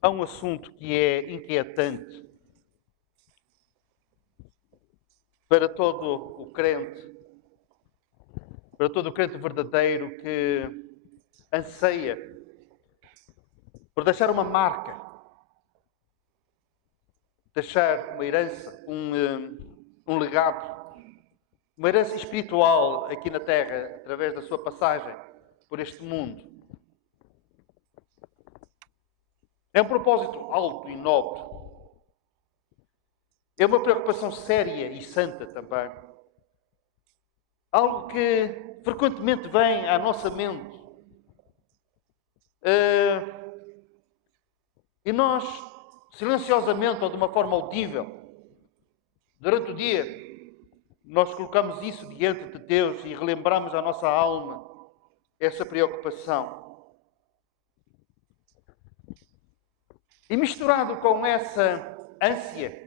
há um assunto que é inquietante para todo o crente verdadeiro que anseia por deixar uma marca, deixar uma herança, um legado, uma herança espiritual aqui na Terra, através da sua passagem por este mundo. É um propósito alto e nobre. É uma preocupação séria e santa também. Algo que frequentemente vem à nossa mente. E nós, silenciosamente ou de uma forma audível, durante o dia, nós colocamos isso diante de Deus e relembramos à nossa alma essa preocupação. E misturado com essa ânsia,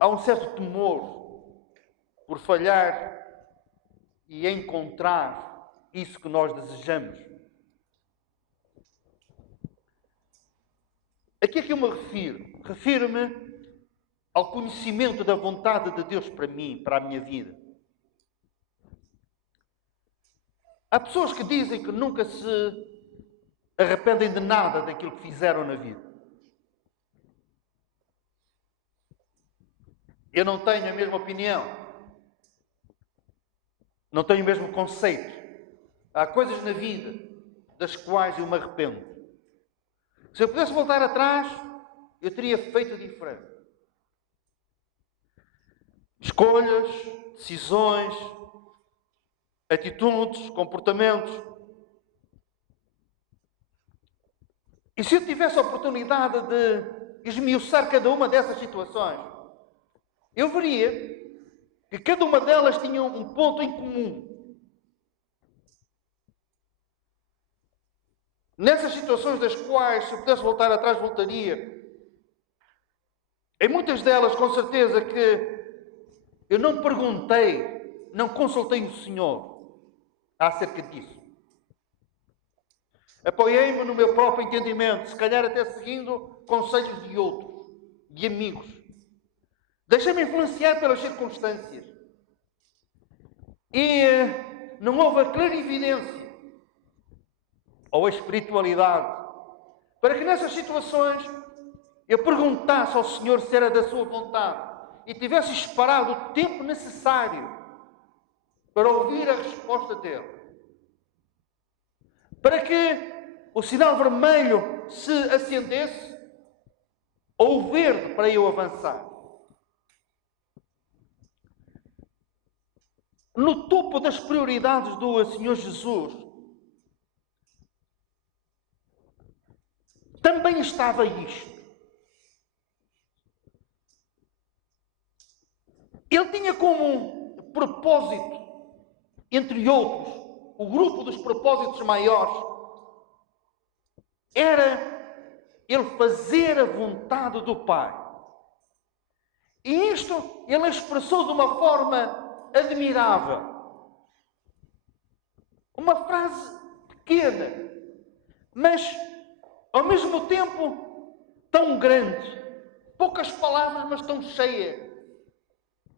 há um certo temor por falhar e encontrar isso que nós desejamos. A que é que eu me refiro? Refiro-me ao conhecimento da vontade de Deus para mim, para a minha vida. Há pessoas que dizem que nunca se arrependem de nada daquilo que fizeram na vida. Eu não tenho a mesma opinião. Não tenho o mesmo conceito. Há coisas na vida das quais eu me arrependo. Se eu pudesse voltar atrás, eu teria feito diferente. Escolhas, decisões, atitudes, comportamentos. E se eu tivesse a oportunidade de esmiuçar cada uma dessas situações, eu veria que cada uma delas tinha um ponto em comum. Nessas situações das quais, se eu pudesse voltar atrás, voltaria. Em muitas delas, com certeza, que eu não perguntei, não consultei o Senhor acerca disso. Apoiei-me no meu próprio entendimento, se calhar até seguindo conselhos de outros, de amigos. Deixei-me influenciar pelas circunstâncias. E não houve a clarividência ou a espiritualidade para que nessas situações eu perguntasse ao Senhor se era da sua vontade e tivesse esperado o tempo necessário para ouvir a resposta dele. Para que o sinal vermelho se acendesse ou o verde para eu avançar. No topo das prioridades do Senhor Jesus, também estava isto. Ele tinha como propósito, entre outros, o grupo dos propósitos maiores, era ele fazer a vontade do Pai. E isto ele expressou de uma forma admirável. Uma frase pequena, mas ao mesmo tempo tão grande. Poucas palavras, mas tão cheia.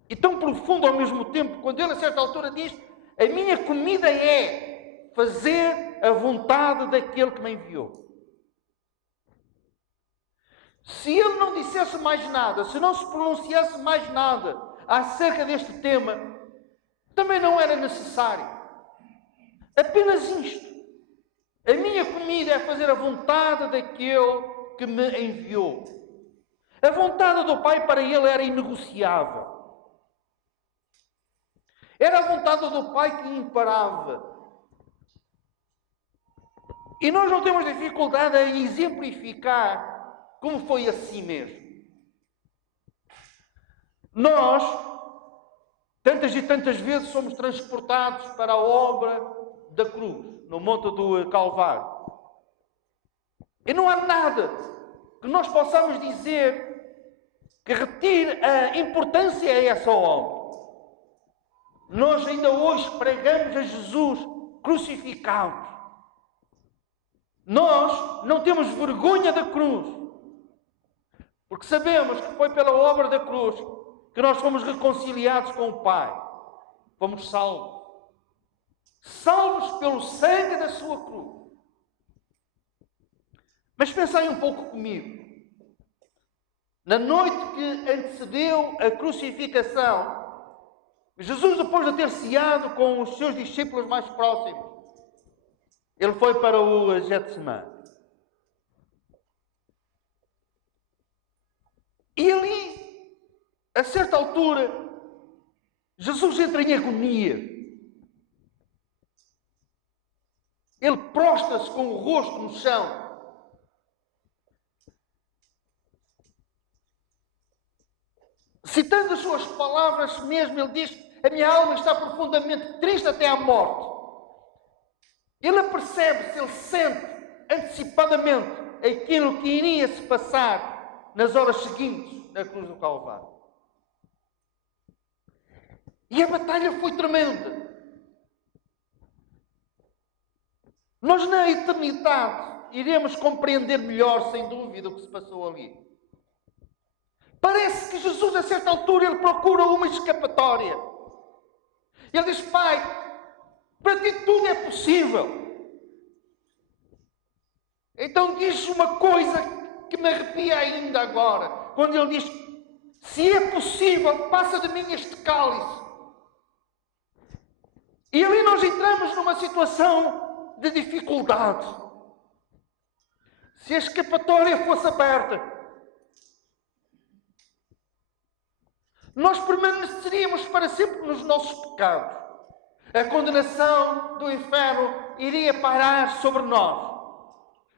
E tão profunda ao mesmo tempo, quando ele a certa altura diz: a minha comida é fazer a vontade daquele que me enviou. Se ele não dissesse mais nada, se não se pronunciasse mais nada acerca deste tema, também não era necessário. Apenas isto. A minha comida é fazer a vontade daquele que me enviou. A vontade do Pai para ele era inegociável. Era a vontade do Pai que imperava. E nós não temos dificuldade em exemplificar como foi assim mesmo. Nós, tantas e tantas vezes, somos transportados para a obra da cruz, no Monte do Calvário. E não há nada que nós possamos dizer que retire a importância a essa obra. Nós ainda hoje pregamos a Jesus crucificado. Nós não temos vergonha da cruz, porque sabemos que foi pela obra da cruz que nós fomos reconciliados com o Pai. Fomos salvos. Salvos pelo sangue da sua cruz. Mas pensai um pouco comigo. Na noite que antecedeu a crucificação, Jesus, depois de ter ceado com os seus discípulos mais próximos, ele foi para o Getsemane. E ali, a certa altura, Jesus entra em agonia. Ele prostra-se com o rosto no chão. Citando as suas palavras mesmo, ele diz: a minha alma está profundamente triste até à morte. Ele apercebe-se, ele sente antecipadamente aquilo que iria se passar nas horas seguintes na cruz do Calvário. E a batalha foi tremenda. Nós na eternidade iremos compreender melhor, sem dúvida, o que se passou ali. Parece que Jesus, a certa altura, ele procura uma escapatória. Ele diz: Pai, para ti tudo é possível. Então diz uma coisa que me arrepia ainda agora, quando ele diz: se é possível, passa de mim este cálice. E ali nós entramos numa situação de dificuldade. Se a escapatória fosse aberta, nós permaneceríamos para sempre nos nossos pecados. A condenação do inferno iria pairar sobre nós.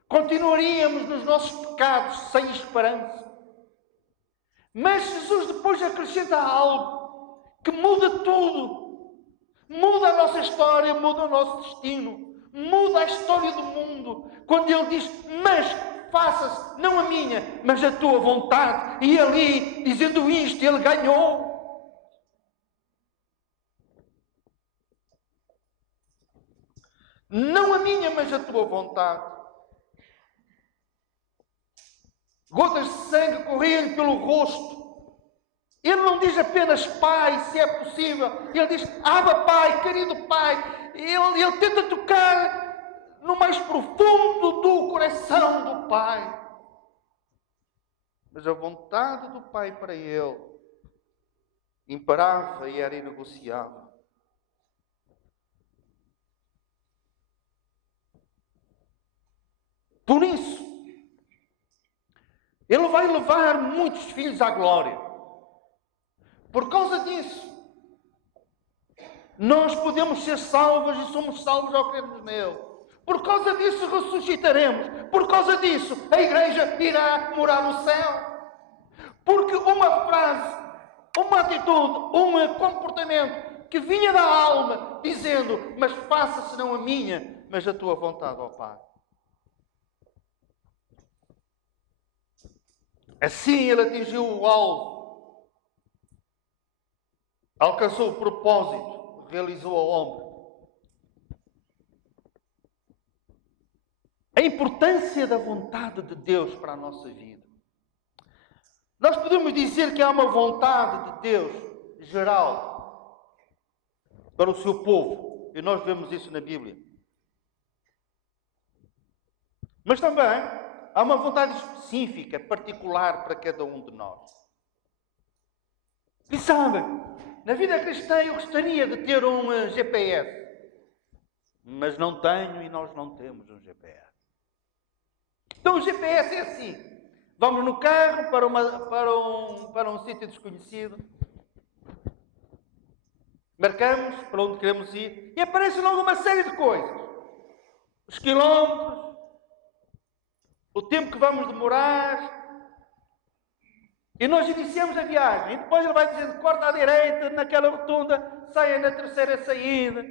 Continuaríamos nos nossos pecados sem esperança. Mas Jesus depois acrescenta algo que muda tudo. Muda a nossa história, muda o nosso destino. Muda a história do mundo. Quando ele diz: mas faça-se não a minha, mas a tua vontade. E ali, dizendo isto, ele ganhou. Não a minha, mas a tua vontade. Gotas de sangue correndo pelo rosto. Ele não diz apenas: Pai, se é possível. Ele diz: Abba, Pai, querido Pai. Ele tenta tocar no mais profundo do coração do Pai. Mas a vontade do Pai para ele imperava e era inegociável. Por isso, ele vai levar muitos filhos à glória. Por causa disso, nós podemos ser salvos e somos salvos ao crermos nele. Por causa disso ressuscitaremos. Por causa disso a igreja irá morar no céu. Porque uma frase, uma atitude, um comportamento que vinha da alma dizendo: mas faça-se não a minha, mas a tua vontade, ó Pai. Assim ele atingiu o alvo, alcançou o propósito, realizou a obra. A importância da vontade de Deus para a nossa vida. Nós podemos dizer que há uma vontade de Deus geral para o seu povo, e nós vemos isso na Bíblia. Mas também há uma vontade específica, particular para cada um de nós. E sabem, na vida cristã eu gostaria de ter um GPS, mas não tenho e nós não temos um GPS. Então o GPS é assim: vamos no carro para um sítio desconhecido, marcamos para onde queremos ir e aparece logo uma série de coisas. Os quilómetros, o tempo que vamos demorar, e nós iniciamos a viagem. E depois ele vai dizendo: corta à direita, naquela rotunda, saia na terceira saída.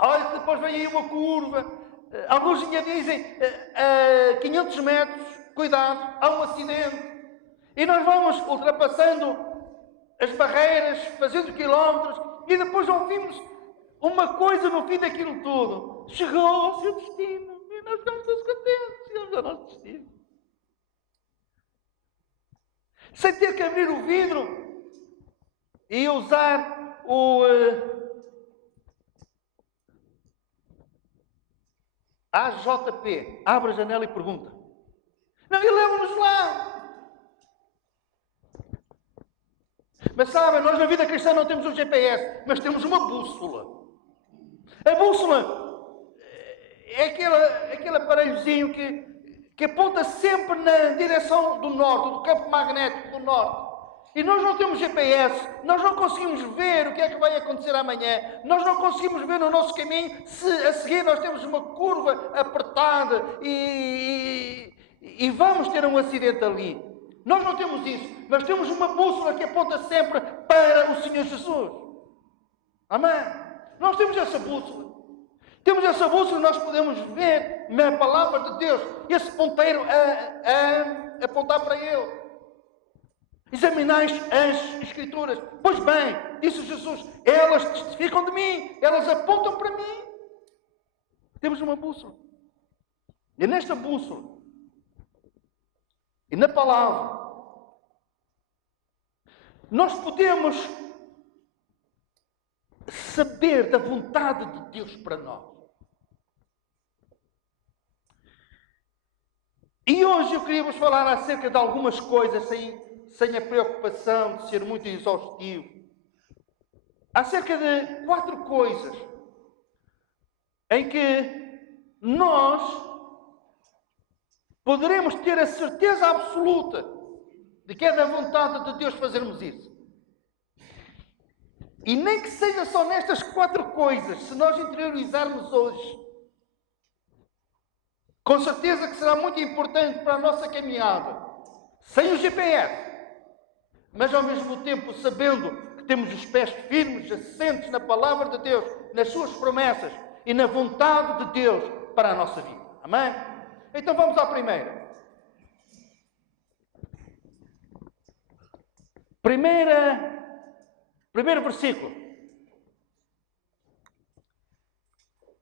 Olha, depois vem aí uma curva. Alguns ainda dizem: a 500 metros, cuidado, há um acidente. E nós vamos ultrapassando as barreiras, fazendo quilómetros, e depois ouvimos uma coisa no fim daquilo tudo: chegou ao seu destino. nós ficamos todos contentes, chegamos ao nosso destino. Sem ter que abrir o vidro e usar o AJP. Abre a janela e pergunta. Não, e leva-nos lá. Mas sabem, nós na vida cristã não temos um GPS, mas temos uma bússola. A bússola é aquele aparelhozinho que aponta sempre na direção do norte, do campo magnético do norte. E nós não temos GPS, nós não conseguimos ver o que é que vai acontecer amanhã, nós não conseguimos ver no nosso caminho se a seguir nós temos uma curva apertada e vamos ter um acidente ali. Nós não temos isso, mas temos uma bússola que aponta sempre para o Senhor Jesus. Amém? Nós temos essa bússola. Temos essa bússola e nós podemos ver na palavra de Deus esse ponteiro a apontar para Ele. Examinais as Escrituras. Pois bem, disse Jesus, elas testificam de mim, elas apontam para mim. Temos uma bússola. E nesta bússola, e na palavra, nós podemos saber da vontade de Deus para nós. E hoje eu queria vos falar acerca de algumas coisas, sem a preocupação de ser muito exaustivo. Acerca de 4 coisas em que nós poderemos ter a certeza absoluta de que é da vontade de Deus fazermos isso. E nem que seja só nestas 4 coisas, se nós interiorizarmos hoje, com certeza que será muito importante para a nossa caminhada, sem o GPS, mas ao mesmo tempo sabendo que temos os pés firmes, assentes na palavra de Deus, nas suas promessas e na vontade de Deus para a nossa vida. Amém? Então vamos à primeira. Primeiro versículo.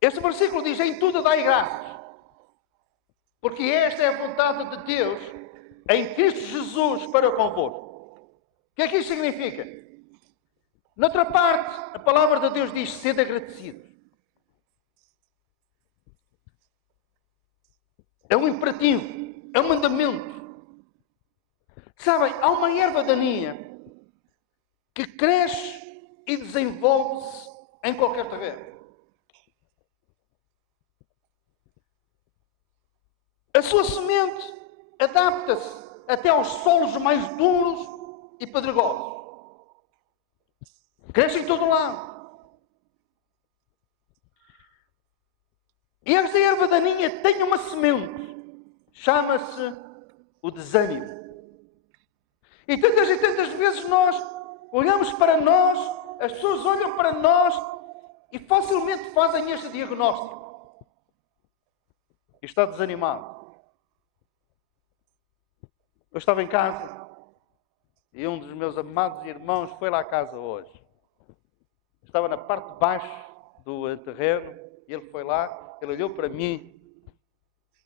Este versículo diz, em tudo dai graças, porque esta é a vontade de Deus em Cristo Jesus para convosco. O que é que isto significa? Noutra parte, a palavra de Deus diz, sede agradecidos. É um imperativo, é um mandamento. Sabem, há uma erva daninha que cresce e desenvolve-se em qualquer terreno. A sua semente adapta-se até aos solos mais duros e pedregosos. Cresce em todo lado. E esta erva daninha tem uma semente. Chama-se o desânimo. E tantas vezes nós olhamos para nós, as pessoas olham para nós e facilmente fazem este diagnóstico. E está desanimado. Eu estava em casa e um dos meus amados irmãos foi lá à casa hoje. Estava na parte de baixo do terreno, e ele foi lá, ele olhou para mim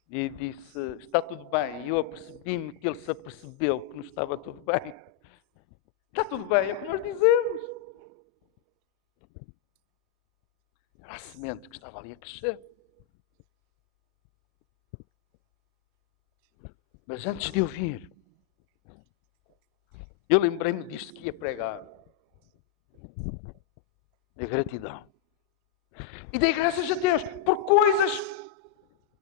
e disse, está tudo bem. E eu apercebi-me que ele se apercebeu que não estava tudo bem. Está tudo bem, é o que nós dizemos. Era a semente que estava ali a crescer. Mas antes de eu vir, eu lembrei-me disto que ia pregar. Da gratidão. E dei graças a Deus por coisas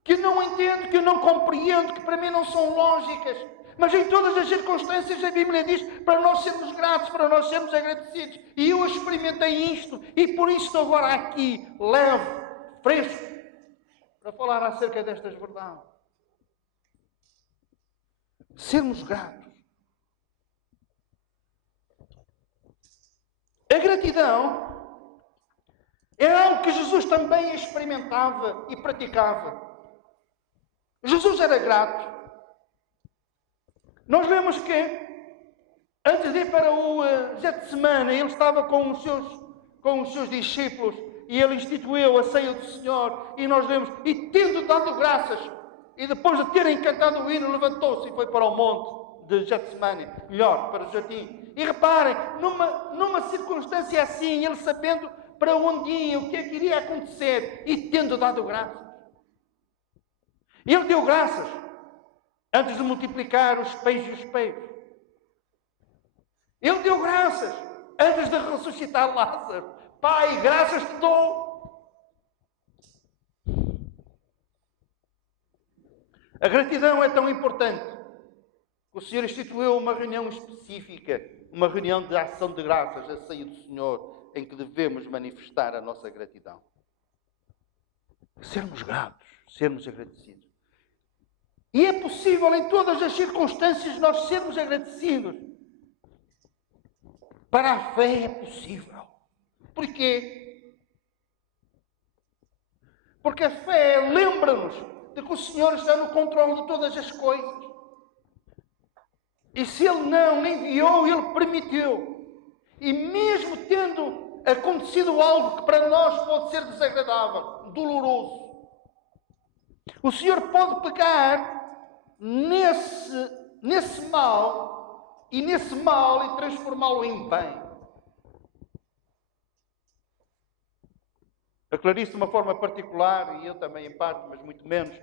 que eu não entendo, que eu não compreendo, que para mim não são lógicas. Mas em todas as circunstâncias a Bíblia diz para nós sermos gratos, para nós sermos agradecidos. E eu experimentei isto e por isso estou agora aqui, leve, fresco, para falar acerca destas verdades. Sermos gratos. A gratidão é algo que Jesus também experimentava e praticava. Jesus era grato. Nós vemos que, antes de ir para o Getsemane, ele estava com os seus discípulos e ele instituiu a ceia do Senhor, e nós lemos, e tendo dado graças, e depois de terem cantado o hino, levantou-se e foi para o monte de Getsemane, melhor, para o jardim. E reparem, numa circunstância assim, ele sabendo para onde ia, o que é que iria acontecer, e tendo dado graças. Ele deu graças antes de multiplicar os peixes e os peixes. Ele deu graças antes de ressuscitar Lázaro. Pai, graças te dou. A gratidão é tão importante que o Senhor instituiu uma reunião específica, uma reunião de ação de graças, a ceia do Senhor, em que devemos manifestar a nossa gratidão. Sermos gratos, sermos agradecidos. E é possível em todas as circunstâncias nós sermos agradecidos. Para a fé é possível. Porquê? Porque a fé lembra-nos de que o Senhor está no controle de todas as coisas. E se Ele não enviou, Ele permitiu. E mesmo tendo acontecido algo que para nós pode ser desagradável, doloroso, o Senhor pode pegar nesse mal e transformá-lo em bem. A Clarice, de uma forma particular, e eu também em parte, mas muito menos,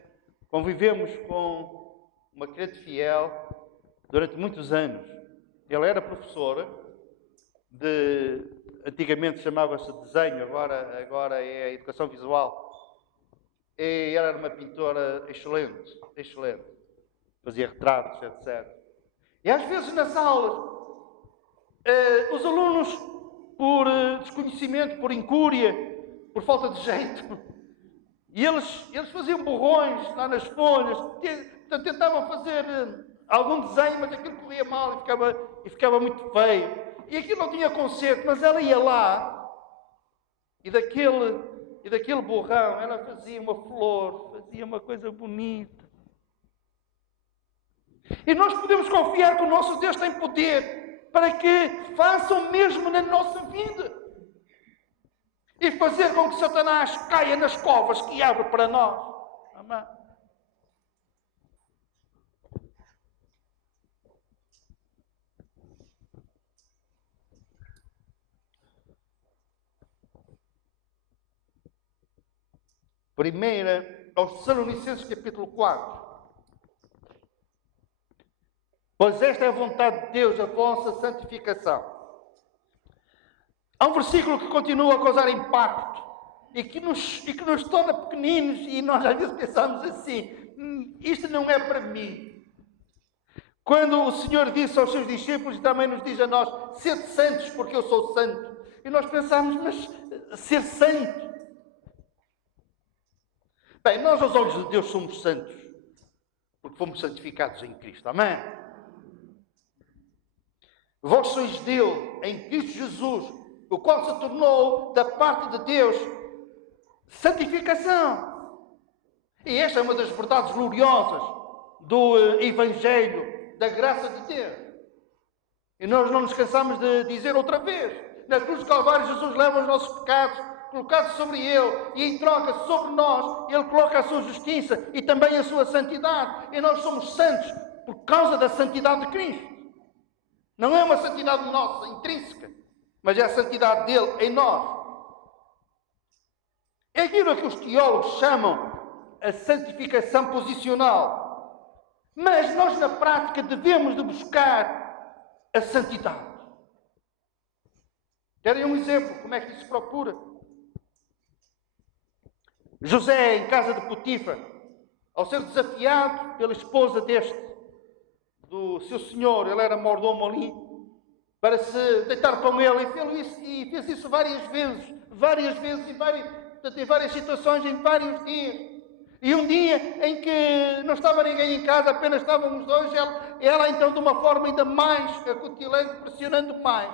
convivemos com uma crente fiel durante muitos anos. Ela era professora antigamente chamava-se desenho, agora é educação visual. E ela era uma pintora excelente. Fazia retratos, etc. E às vezes nas aulas, os alunos, por desconhecimento, por incúria, por falta de jeito, e eles faziam borrões lá nas folhas, tentavam fazer algum desenho, mas aquilo corria mal e ficava muito feio. E aquilo não tinha conserto, mas ela ia lá e daquele borrão ela fazia uma flor, fazia uma coisa bonita. E nós podemos confiar que o nosso Deus tem poder para que faça o mesmo na nossa vida. E fazer com que Satanás caia nas covas que abre para nós. Amém? Primeira, aos Tessalonicenses, capítulo 4. Pois esta é a vontade de Deus, a vossa santificação. Há um versículo que continua a causar impacto e que nos torna pequeninos, e nós às vezes pensamos assim, isto não é para mim. Quando o Senhor disse aos seus discípulos, e também nos diz a nós, sede santos porque eu sou santo. E nós pensamos, mas ser santo? Bem, nós aos olhos de Deus somos santos, porque fomos santificados em Cristo. Amém? Vós sois dele, em Cristo Jesus, o qual se tornou, da parte de Deus, santificação. E esta é uma das verdades gloriosas do Evangelho, da graça de Deus. E nós não nos cansamos de dizer outra vez. Na cruz do Calvário, Jesus leva os nossos pecados, colocados sobre Ele, e em troca sobre nós, Ele coloca a sua justiça e também a sua santidade. E nós somos santos por causa da santidade de Cristo. Não é uma santidade nossa, intrínseca, mas é a santidade dele em nós. É aquilo que os teólogos chamam a santificação posicional. Mas nós, na prática, devemos de buscar a santidade. Querem um exemplo? Como é que isso se procura? José, em casa de Potifar, ao ser desafiado pela esposa do seu senhor, ele era mordomo ali, para se deitar com ele, e fez isso várias vezes, em várias situações, em vários dias. E um dia em que não estava ninguém em casa, apenas estávamos dois, ela então de uma forma ainda mais acutilante, pressionando mais.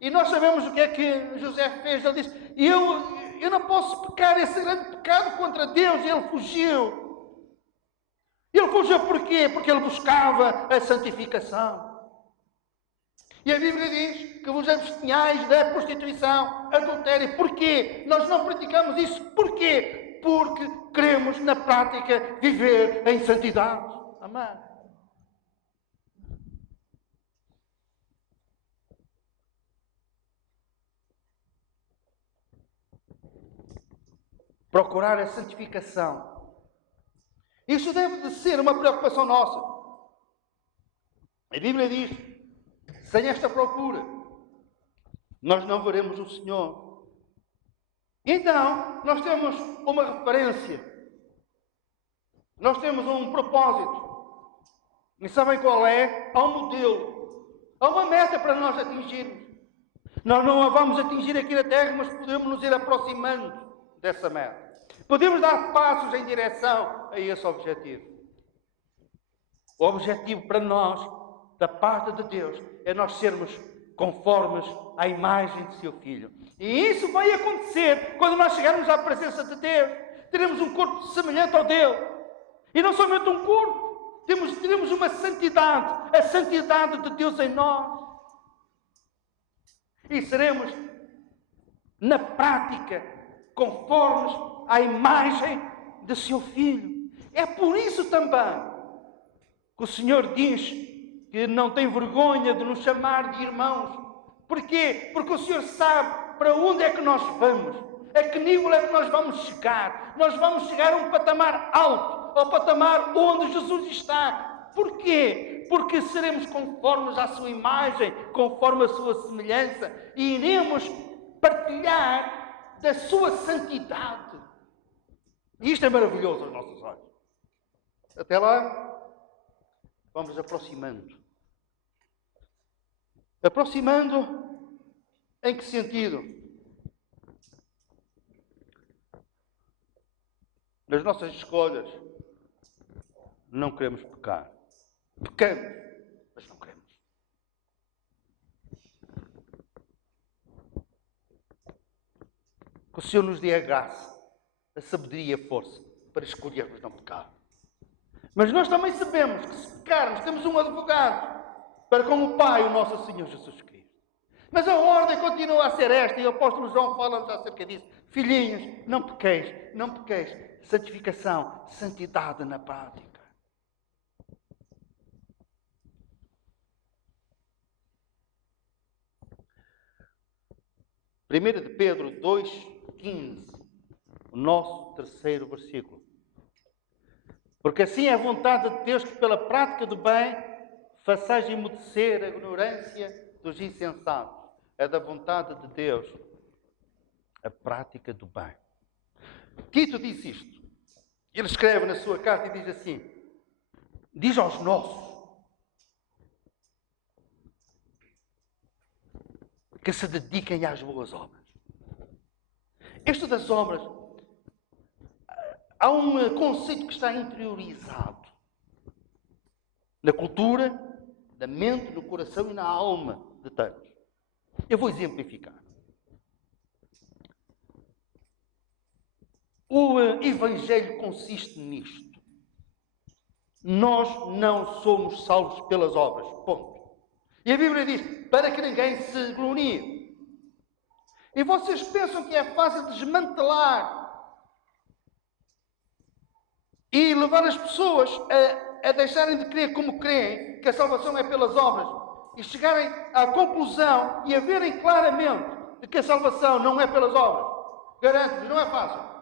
E nós sabemos o que é que José fez. Ele disse, eu não posso pecar esse grande pecado contra Deus. E ele fugiu. Ele fugiu porquê? Porque ele buscava a santificação. E a Bíblia diz que vos abstenhais da prostituição, adultério. Porquê? Nós não praticamos isso. Porquê? Porque queremos, na prática, viver em santidade. Amém. Procurar a santificação. Isso deve de ser uma preocupação nossa. A Bíblia diz, sem esta procura, nós não veremos o Senhor. Então, nós temos uma referência. Nós temos um propósito. E sabem qual é? Há um modelo. Há uma meta para nós atingirmos. Nós não a vamos atingir aqui na Terra, mas podemos nos ir aproximando dessa meta. Podemos dar passos em direção a esse objetivo. O objetivo para nós, da parte de Deus, é nós sermos conformes à imagem de seu Filho. E isso vai acontecer quando nós chegarmos à presença de Deus. Teremos um corpo semelhante ao dele. E não somente um corpo, teremos uma santidade, a santidade de Deus em nós. E seremos, na prática, conformes à imagem de seu Filho. É por isso também que o Senhor diz que não tem vergonha de nos chamar de irmãos. Porquê? Porque o Senhor sabe para onde é que nós vamos, a que nível é que nós vamos chegar. Nós vamos chegar a um patamar alto, ao patamar onde Jesus está. Porquê? Porque seremos conformes à sua imagem, conforme a sua semelhança, e iremos partilhar da sua santidade. E isto é maravilhoso aos nossos olhos. Até lá, vamos aproximando. Aproximando em que sentido? Nas nossas escolhas, não queremos pecar. Pecamos, mas não queremos. Que o Senhor nos dê a graça, a sabedoria e a força para escolhermos não pecar. Mas nós também sabemos que se pecarmos, temos um advogado para com o Pai, o nosso Senhor Jesus Cristo. Mas a ordem continua a ser esta, e o apóstolo João fala-nos acerca disso. Filhinhos, não pequeis, não pequeis. Santificação, santidade na prática. Primeira de Pedro 2:15, o nosso terceiro versículo. Porque assim é a vontade de Deus que pela prática do bem façais emudecer a ignorância dos insensatos. É da vontade de Deus a prática do bem. Tito diz isto. Ele escreve na sua carta e diz assim: diz aos nossos que se dediquem às boas obras. Isto das obras, há um conceito que está interiorizado na cultura, na mente, no coração e na alma de tantos. Eu vou exemplificar. O Evangelho consiste nisto. Nós não somos salvos pelas obras. Ponto. E a Bíblia diz, para que ninguém se glorie. E vocês pensam que é fácil desmantelar e levar as pessoas a deixarem de crer como creem, que a salvação é pelas obras, e chegarem à conclusão e a verem claramente de que a salvação não é pelas obras. Garanto-vos, não é fácil.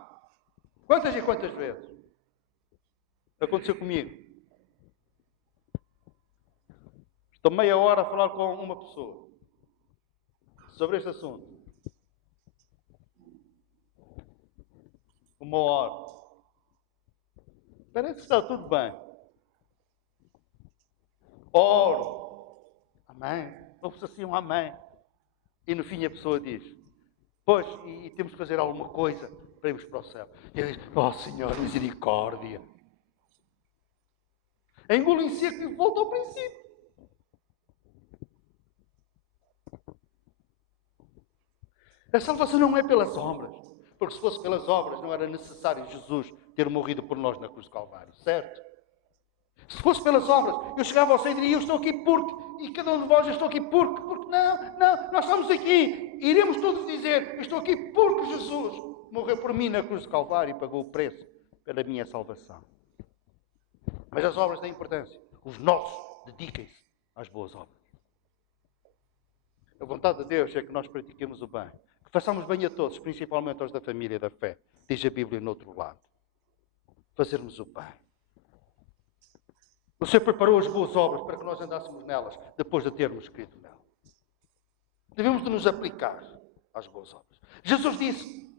Quantas e quantas vezes aconteceu comigo? Estou meia hora a falar com uma pessoa sobre este assunto. 1 hora. Parece que está tudo bem. Oro. Amém. Ouve-se assim um amém. E no fim a pessoa diz, pois, e temos que fazer alguma coisa para irmos para o céu. E ele diz, oh Senhor, misericórdia. Engole em seco e volta ao princípio. A salvação não é pelas obras. Porque se fosse pelas obras, não era necessário Jesus ter morrido por nós na cruz do Calvário. Certo? Se fosse pelas obras, eu chegava ao céu e diria, eu estou aqui porque, e cada um de vós, eu estou aqui porque não, nós estamos aqui. Iremos todos dizer, estou aqui porque Jesus morreu por mim na cruz do Calvário e pagou o preço pela minha salvação. Mas as obras têm importância. Os nossos dediquem-se às boas obras. A vontade de Deus é que nós pratiquemos o bem. Que façamos bem a todos, principalmente aos da família da fé. Diz a Bíblia no outro lado. Fazermos o bem. O Senhor preparou as boas obras para que nós andássemos nelas, depois de termos escrito nelas. Devemos de nos aplicar às boas obras. Jesus disse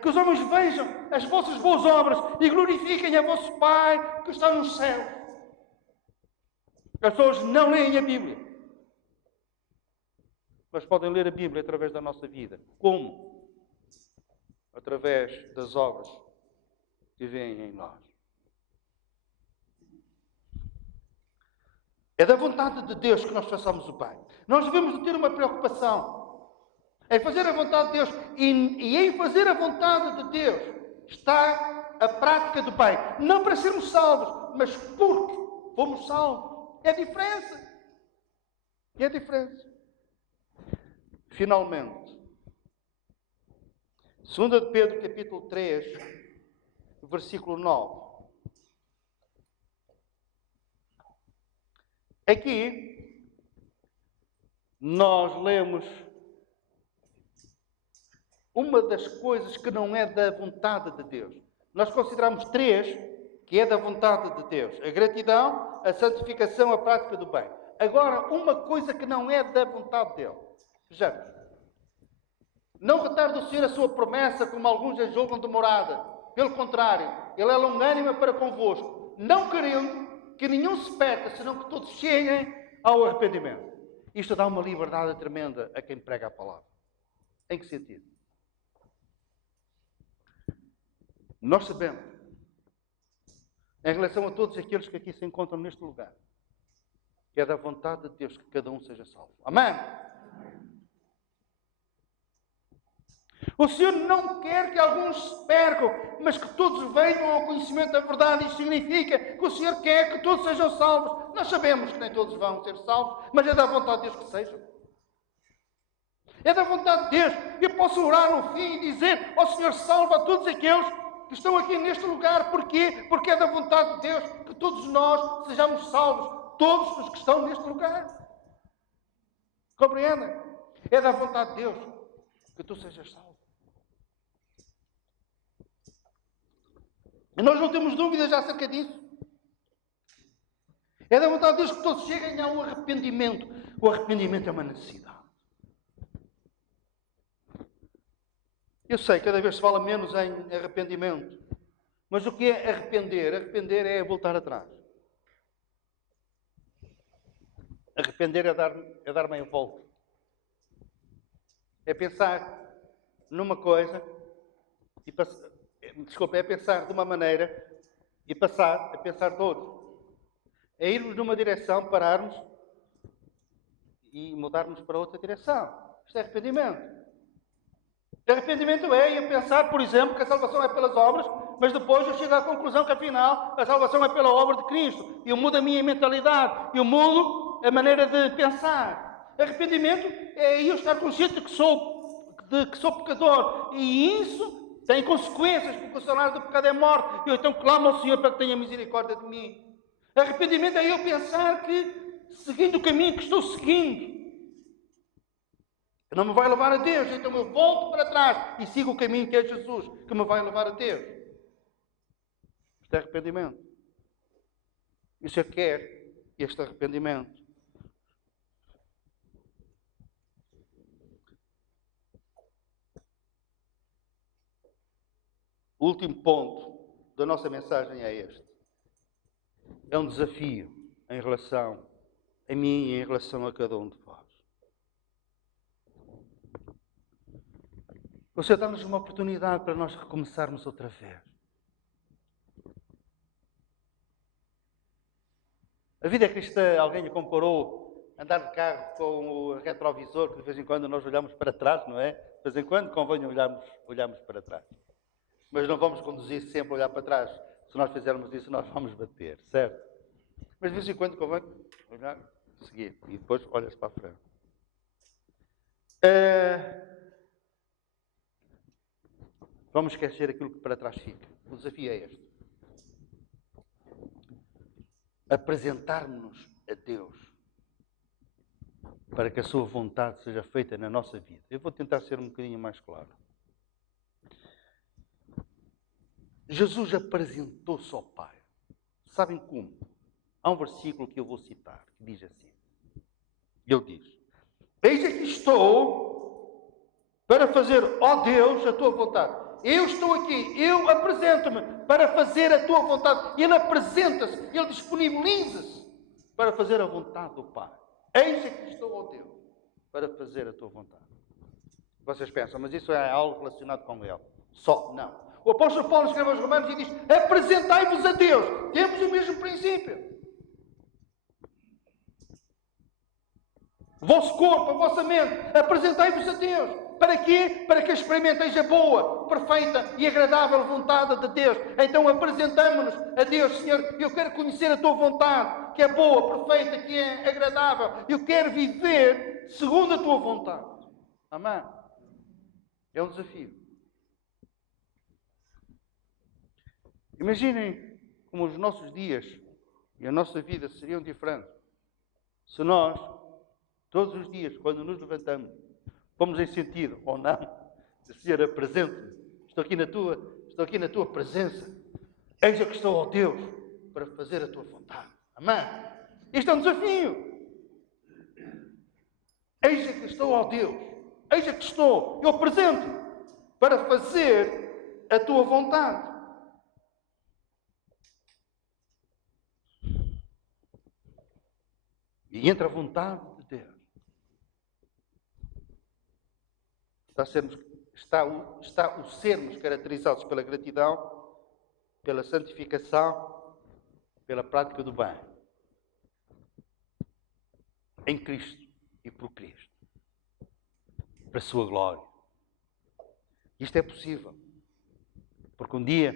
que os homens vejam as vossas boas obras e glorifiquem a vosso Pai que está no céu. As pessoas não leem a Bíblia. Mas podem ler a Bíblia através da nossa vida. Como? Através das obras que vêm em nós. É da vontade de Deus que nós façamos o bem. Nós devemos de ter uma preocupação. É fazer a vontade de Deus. E em fazer a vontade de Deus está a prática do bem. Não para sermos salvos, mas porque fomos salvos. É a diferença. É a diferença. Finalmente, 2 de Pedro, capítulo 3, versículo 9. Aqui, nós lemos uma das coisas que não é da vontade de Deus. Nós consideramos 3 que é da vontade de Deus. A gratidão, a santificação, a prática do bem. Agora, uma coisa que não é da vontade dele. Vejamos. Não retarde o Senhor a sua promessa, como alguns a julgam demorada. Pelo contrário, Ele é longânimo para convosco, não querendo que nenhum se perca, senão que todos cheguem ao arrependimento. Isto dá uma liberdade tremenda a quem prega a palavra. Em que sentido? Nós sabemos, em relação a todos aqueles que aqui se encontram neste lugar, que é da vontade de Deus que cada um seja salvo. Amém? O Senhor não quer que alguns se percam, mas que todos venham ao conhecimento da verdade. Isto significa que o Senhor quer que todos sejam salvos. Nós sabemos que nem todos vão ser salvos, mas é da vontade de Deus que sejam. É da vontade de Deus. Eu posso orar no fim e dizer: ó Senhor, salva todos aqueles que estão aqui neste lugar. Porquê? Porque é da vontade de Deus que todos nós sejamos salvos. Todos os que estão neste lugar. Compreendem? É da vontade de Deus que tu sejas salvo. E nós não temos dúvidas acerca disso. É da vontade de Deus que todos cheguem ao arrependimento. O arrependimento é uma necessidade. Eu sei, cada vez se fala menos em arrependimento. Mas o que é arrepender? Arrepender é voltar atrás. Arrepender é dar meia volta. É pensar numa coisa e passar. Desculpa, é pensar de uma maneira e passar a pensar de outra. É irmos numa direção, pararmos e mudarmos para outra direção. Isto é arrependimento. Arrependimento é eu pensar, por exemplo, que a salvação é pelas obras, mas depois eu chego à conclusão que, afinal, a salvação é pela obra de Cristo. Eu mudo a minha mentalidade. Eu mudo a maneira de pensar. Arrependimento é eu estar consciente de que sou pecador. E isso tem consequências, porque o salário do pecado é morte. Eu então clamo ao Senhor para que tenha misericórdia de mim. Arrependimento é eu pensar que, seguindo o caminho que estou seguindo, não me vai levar a Deus. Então eu volto para trás e sigo o caminho que é Jesus, que me vai levar a Deus. Isto é arrependimento. E o Senhor quer este arrependimento. O último ponto da nossa mensagem é este. É um desafio em relação a mim e em relação a cada um de vós. O Senhor dá-nos uma oportunidade para nós recomeçarmos outra vez. A vida cristã, alguém lhe comparou andar de carro com o retrovisor, que de vez em quando nós olhamos para trás, não é? De vez em quando convém olharmos para trás. Mas não vamos conduzir sempre a olhar para trás. Se nós fizermos isso, nós vamos bater, certo? Mas de vez em quando convém olhar, seguir. E depois olhas para a frente. Vamos esquecer aquilo que para trás fica. O desafio é este. Apresentar-nos a Deus para que a sua vontade seja feita na nossa vida. Eu vou tentar ser um bocadinho mais claro. Jesus apresentou-se ao Pai. Sabem como? Há um versículo que eu vou citar, que diz assim. Ele diz: eis aqui estou para fazer, ó Deus, a tua vontade. Eu estou aqui, eu apresento-me para fazer a tua vontade. Ele apresenta-se, ele disponibiliza-se para fazer a vontade do Pai. Eis aqui estou, ó Deus, para fazer a tua vontade. Vocês pensam, mas isso é algo relacionado com ele? Só, não. O apóstolo Paulo escreve aos Romanos e diz: apresentai-vos a Deus. Temos o mesmo princípio. O vosso corpo, a vossa mente, apresentai-vos a Deus. Para quê? Para que experimenteis a boa, perfeita e agradável vontade de Deus. Então apresentamos-nos a Deus. Senhor, eu quero conhecer a tua vontade, que é boa, perfeita, que é agradável. Eu quero viver segundo a tua vontade. Amém? É um desafio. Imaginem como os nossos dias e a nossa vida seriam diferentes se nós, todos os dias, quando nos levantamos, fomos em sentido, ou não, de Senhor, apresente-me. Estou aqui na tua presença. Eis que estou, ó Deus, para fazer a tua vontade. Amém? Isto é um desafio. Eis que estou, ó Deus. Eis que estou. Eu apresento-me para fazer a tua vontade. E entre a vontade de Deus está o sermos caracterizados pela gratidão, pela santificação, pela prática do bem. Em Cristo e por Cristo. Para a sua glória. Isto é possível. Porque um dia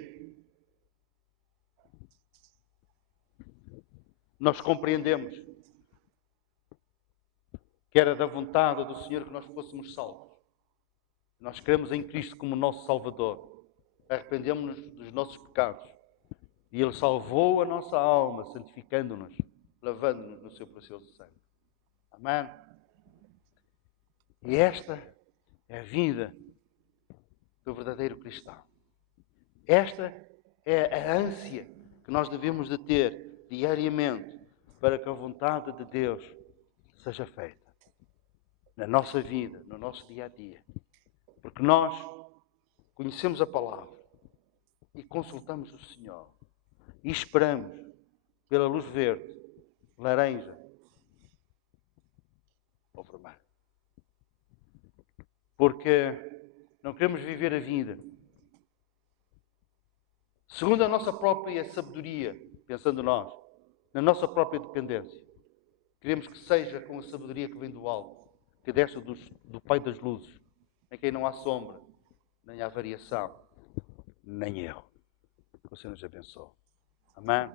nós compreendemos que era da vontade do Senhor que nós fôssemos salvos. Nós cremos em Cristo como nosso Salvador. Arrependemos-nos dos nossos pecados. E Ele salvou a nossa alma, santificando-nos, lavando-nos no seu precioso sangue. Amém? E esta é a vida do verdadeiro cristão. Esta é a ânsia que nós devemos de ter diariamente para que a vontade de Deus seja feita na nossa vida, no nosso dia a dia. Porque nós conhecemos a palavra e consultamos o Senhor e esperamos pela luz verde, laranja ou vermelho. Porque não queremos viver a vida segundo a nossa própria sabedoria, pensando nós, na nossa própria dependência. Queremos que seja com a sabedoria que vem do alto, que desce do Pai das luzes, em quem não há sombra, nem há variação, nem erro. Que o Senhor nos abençoe. Amém?